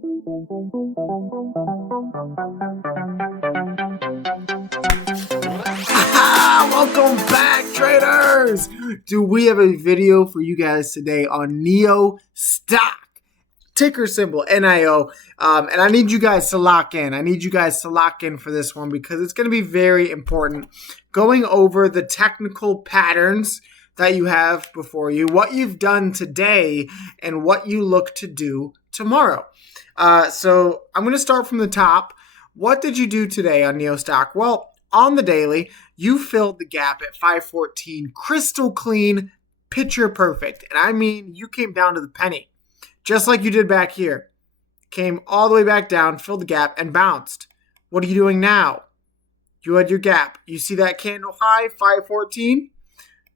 Welcome back, traders! Do we have a video for you guys today on Nio Stock? Ticker symbol, NIO. And I need you guys to lock in. I need you guys to lock in for this one because it's going to be very important. Going over the technical patterns that you have before you, what you've done today, and what you look to do tomorrow. So I'm going to start from the top. What did you do today on Nio Stock? Well, on the daily, you filled the gap at 514, crystal clean, picture perfect. And I mean, you came down to the penny, just like you did back here. Came all the way back down, filled the gap, and bounced. What are you doing now? You had your gap. You see that candle high, 514?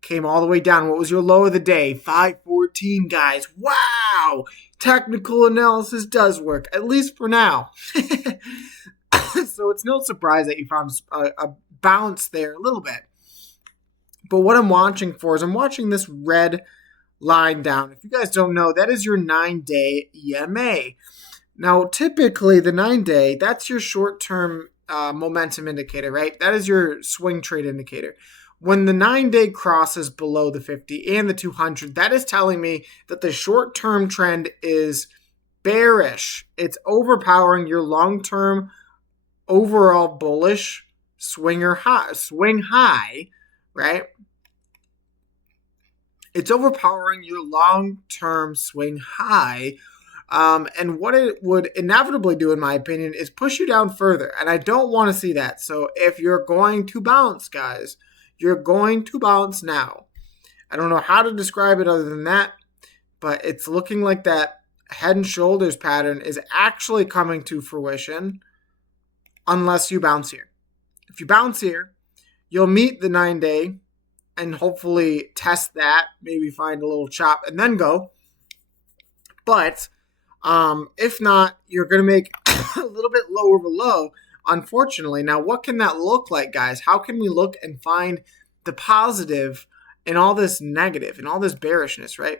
Came all the way down. What was your low of the day? 514, guys. Wow! Technical analysis does work, at least for now. So it's no surprise that you found a bounce there a little bit. But what I'm watching for is I'm watching this red line down. If you guys don't know, that is your 9-day EMA. Now, typically the 9-day, that's your short-term momentum indicator, right? That is your swing trade indicator. When the 9-day crosses below the 50 and the 200, that is telling me that the short-term trend is bearish. It's overpowering your long-term overall bullish swing high, right? It's overpowering your long-term swing high. And what it would inevitably do, in my opinion, is push you down further. And I don't want to see that. So if you're going to bounce, guys, you're going to bounce now. I don't know how to describe it other than that, but it's looking like that head and shoulders pattern is actually coming to fruition unless you bounce here. If you bounce here, you'll meet the 9-day and hopefully test that, maybe find a little chop and then go. But if not, you're going to make a little bit lower below, unfortunately. Now, what can that look like, guys? How can we look and find the positive in all this negative, in all this bearishness, right?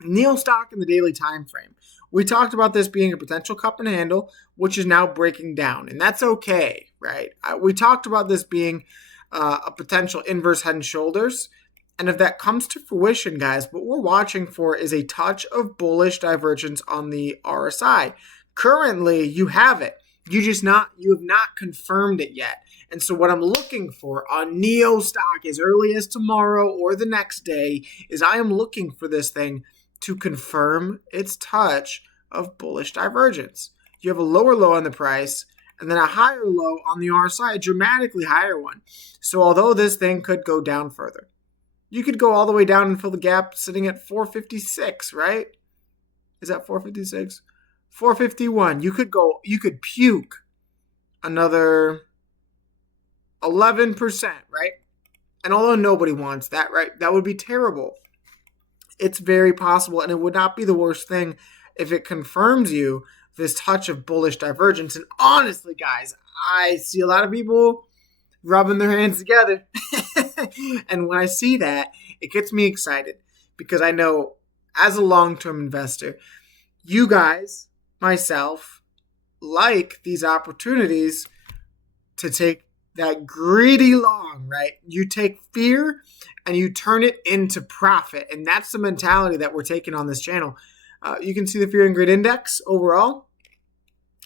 Nio Stock in the daily time frame. We talked about this being a potential cup and handle, which is now breaking down, and that's okay, right? We talked about this being a potential inverse head and shoulders, and if that comes to fruition, guys, what we're watching for is a touch of bullish divergence on the RSI. Currently, you have it. You have not confirmed it yet. And so what I'm looking for on Nio Stock as early as tomorrow or the next day is I am looking for this thing to confirm its touch of bullish divergence. You have a lower low on the price and then a higher low on the RSI, a dramatically higher one. So although this thing could go down further, you could go all the way down and fill the gap sitting at 456, right? Is that 456? 451. You could puke another 11%, right? And although nobody wants that, right? That would be terrible. It's very possible, and it would not be the worst thing if it confirms you this touch of bullish divergence. And honestly, guys, I see a lot of people rubbing their hands together. And when I see that, it gets me excited because I know as a long-term investor, you guys, myself, like these opportunities to take that greedy long, right? You take fear and you turn it into profit. And that's the mentality that we're taking on this channel. You can see the fear and greed index overall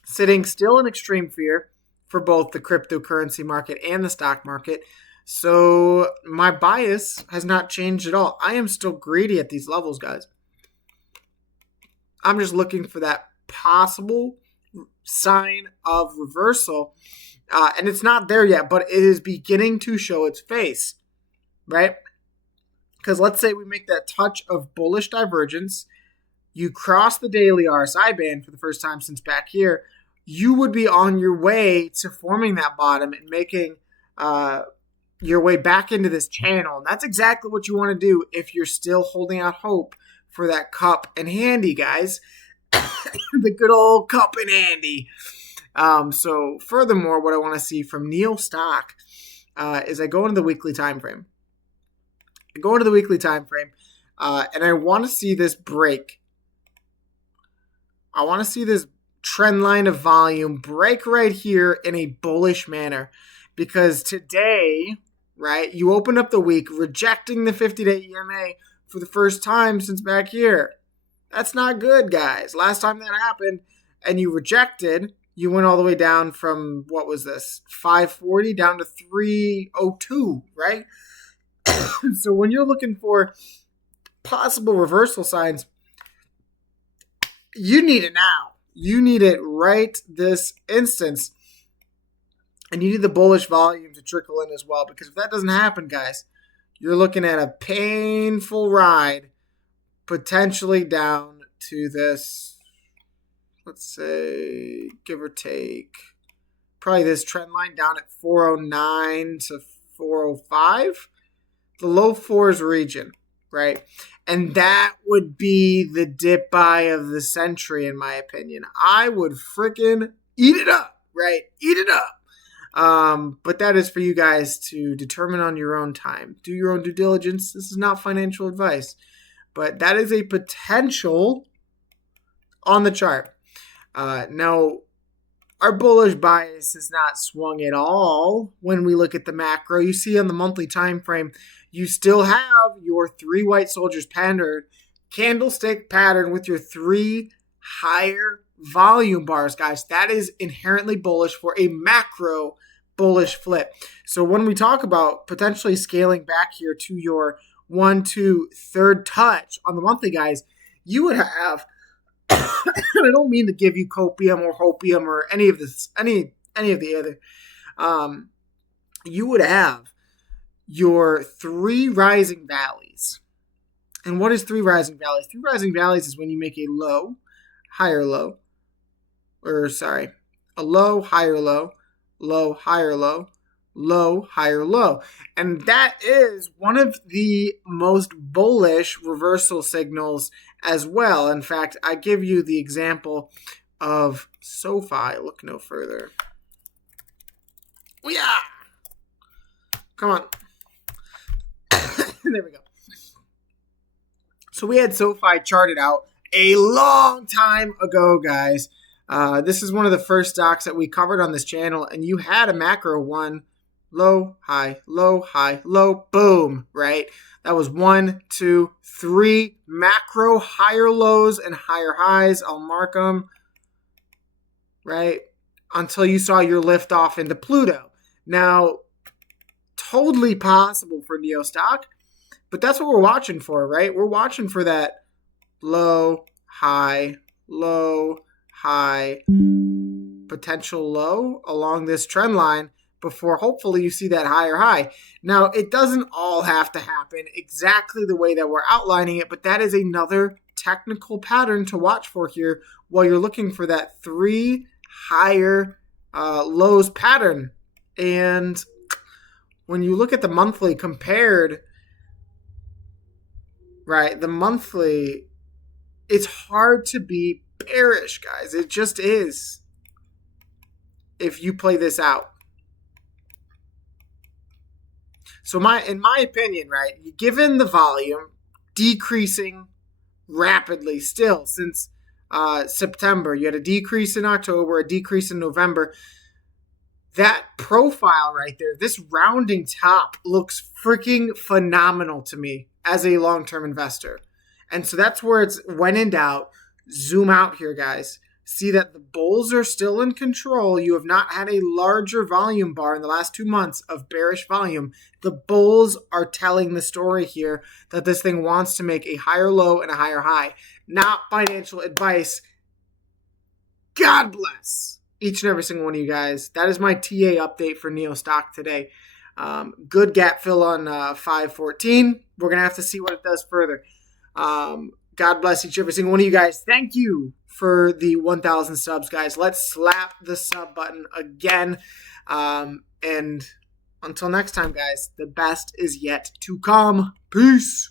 sitting still in extreme fear for both the cryptocurrency market and the stock market. So my bias has not changed at all. I am still greedy at these levels, guys. I'm just looking for that possible sign of reversal. And it's not there yet, but it is beginning to show its face, right? Because let's say we make that touch of bullish divergence. You cross the daily RSI band for the first time since back here. You would be on your way to forming that bottom and making your way back into this channel. And that's exactly what you want to do if you're still holding out hope for that cup and handy, guys. The good old cup and handy. So furthermore, what I want to see from Nio Stock is I go into the weekly time frame. And I want to see this break I want to see this trend line of volume break right here in a bullish manner, because today, right, you opened up the week rejecting the 50-day EMA for the first time since back here. That's not good, guys. Last time that happened and you rejected, you went all the way down from, what was this, 540 down to 302, right? So when you're looking for possible reversal signs, you need it now. You need it right this instance. And you need the bullish volume to trickle in as well, because if that doesn't happen, guys, you're looking at a painful ride, potentially down to this, let's say, give or take, probably this trend line down at 409 to 405, the low fours region, right? And that would be the dip buy of the century, in my opinion. I would freaking eat it up, right? Eat it up. But that is for you guys to determine on your own time. Do your own due diligence. This is not financial advice, but that is a potential on the chart. Now, our bullish bias is not swung at all when we look at the macro. You see on the monthly time frame, you still have your 3 white soldiers pattern, candlestick pattern with your 3 higher volume bars, guys. That is inherently bullish for a macro bullish flip. So when we talk about potentially scaling back here to your 1, 2, 3rd touch on the monthly, guys, you would have, and I don't mean to give you copium or hopium or any of this, any of the other, you would have your 3 rising valleys. And what is 3 rising valleys? 3 rising valleys is when you make a low, higher low, a low, higher low, low, higher low, low, higher low. And that is one of the most bullish reversal signals as well. In fact, I give you the example of SoFi. Look no further. Yeah. Come on. There we go. So we had SoFi charted out a long time ago, guys. This is one of the first stocks that we covered on this channel, and you had a macro one, low, high, low, boom, right? That was 1, 2, 3 macro higher lows and higher highs. I'll mark them, right? Until you saw your lift off into Pluto. Now, totally possible for Nio Stock, but that's what we're watching for, right? We're watching for that low, high, potential low along this trend line before hopefully you see that higher high. Now, it doesn't all have to happen exactly the way that we're outlining it, but that is another technical pattern to watch for here while you're looking for that 3 higher lows pattern. And when you look at the monthly compared, right, the monthly, it's hard to be bearish, guys. It just is if you play this out. So in my opinion, right, given the volume decreasing rapidly still since September, you had a decrease in October, a decrease in November. That profile right there, this rounding top looks freaking phenomenal to me as a long-term investor. And so that's where it's when in doubt, zoom out here, guys. See that the bulls are still in control. You have not had a larger volume bar in the last 2 months of bearish volume. The bulls are telling the story here that this thing wants to make a higher low and a higher high. Not financial advice. God bless each and every single one of you guys. That is my TA update for Nio Stock today. Good gap fill on 514. We're going to have to see what it does further. God bless each and every single one of you guys. Thank you for the 1,000 subs, guys. Let's slap the sub button again. And until next time, guys, the best is yet to come. Peace.